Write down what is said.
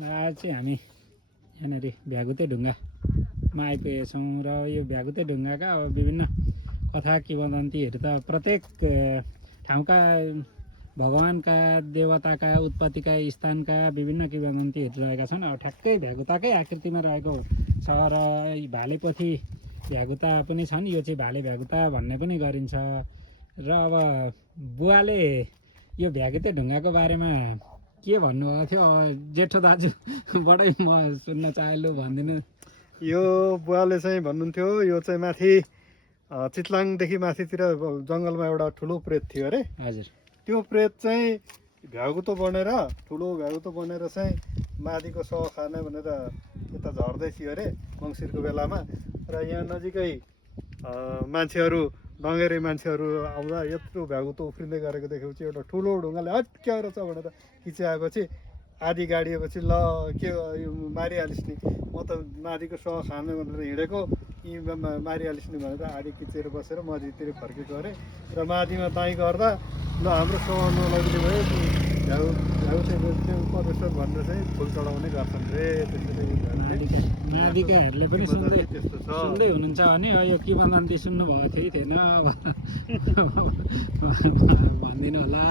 आज चाहिँ हामी यहाँनिर भ्यागुते ढुङ्गामा आइपुगेका छौँ र यो भ्यागुते ढुङ्गाका अब विभिन्न कथा किंवदन्तीहरू त प्रत्येक ठाउँका भगवानका देवताका उत्पत्तिका स्थानका विभिन्न किंवदन्तीहरू रहेका छन्। अब ठ्याक्कै भ्यागुताकै आकृतिमा रहेको छ र भालेपोथी भ्यागुता पनि छन्। यो चाहिँ भाले भ्यागुता भन्ने पनि गरिन्छ र अब बुवाले यो भ्यागुते ढुङ्गाको बारेमा के भन्नुभएको थियो जेठो दाजुबाटै म सुन्न चाहेँ, लु भनिदिनु। यो बुवाले चाहिँ भन्नुहुन्थ्यो यो चाहिँ माथि चितलाङदेखि माथितिर जङ्गलमा एउटा ठुलो प्रेत थियो अरे। हजुर। त्यो प्रेत चाहिँ भ्यागुतो बनेर ठुलो भ्यागुतो बनेर चाहिँ माथिको सह खाने भनेर यता झर्दै थियो अरे मङ्सिरको बेलामा। र यहाँ नजिकै मान्छेहरू डङ्गेरे मान्छेहरू आउँदा यत्रो भ्यागुतो उफ्रिँदै गरेको देखेपछि एउटा ठुलो ढुङ्गाले हट्क्याएर छ भनेर खिचाएपछि आधी गाडिएपछि ल के यो मारिहालिस् नि, म त माथिको सह खाने भनेर हिँडेको, यी मारिहालिस् नि भनेर आधी खिचेर बसेर मझितिर फर्केको अरे। र माथिमा दाइँ गर्दा ल हाम्रो सह नलगिने भयो भ्यागुते परमेश्वर भनेर चाहिँ फुल चढाउने गर्छन् रे। मादिकाहरूले पनि सुन्दै हुनुहुन्छ भने यो किंवदन्ती सुन्नुभएको थियो कि थिएन भनिदिनु होला।